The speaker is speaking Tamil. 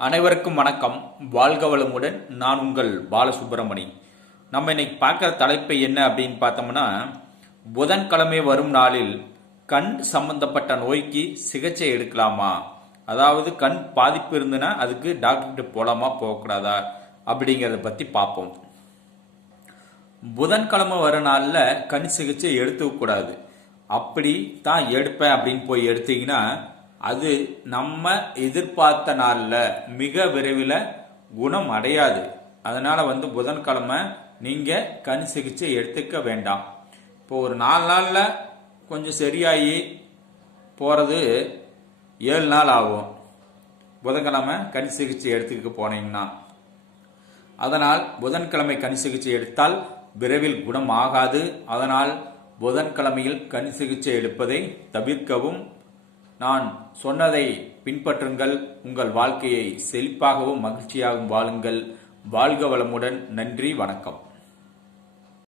அனைவருக்கும் வணக்கம். வாழ்க வளமுடன். நான் உங்கள் பாலசுப்ரமணி. நம்ம இன்னைக்கு பார்க்குற தலைப்பு என்ன அப்படின்னு பார்த்தோம்னா, புதன்கிழமை வரும் நாளில் கண் சம்பந்தப்பட்ட நோய்க்கு சிகிச்சை எடுக்கலாமா, அதாவது கண் பாதிப்பு இருந்துன்னா அதுக்கு டாக்டர்கிட்ட போகலாமா போகக்கூடாதா அப்படிங்கிறத பற்றி பார்ப்போம். புதன்கிழமை வர நாளில் கண் சிகிச்சை எடுத்துக்கூடாது. அப்படி தான் எடுப்பேன் அப்படின்னு போய் எடுத்தீங்கன்னா அது நம்ம எதிர்பார்த்த நாளில் மிக விரைவில் குணம் அடையாது. அதனால புதன்கிழமை நீங்கள் கண் சிகிச்சை எடுத்துக்க வேண்டாம். இப்போ ஒரு 4 நாளில் கொஞ்சம் சரியாகி போகிறது 7 நாள் ஆகும் புதன்கிழமை கண் சிகிச்சை எடுத்துக்க போனீங்கன்னா. அதனால் புதன்கிழமை கண் சிகிச்சை எடுத்தால் விரைவில் குணம் ஆகாது. அதனால் புதன்கிழமையில் கண் சிகிச்சை எடுப்பதை தவிர்க்கவும். நான் சொன்னதை பின்பற்றுங்கள். உங்கள் வாழ்க்கையை செழிப்பாகவும் மகிழ்ச்சியாகவும் வாழுங்கள். வாழ்க வளமுடன். நன்றி, வணக்கம்.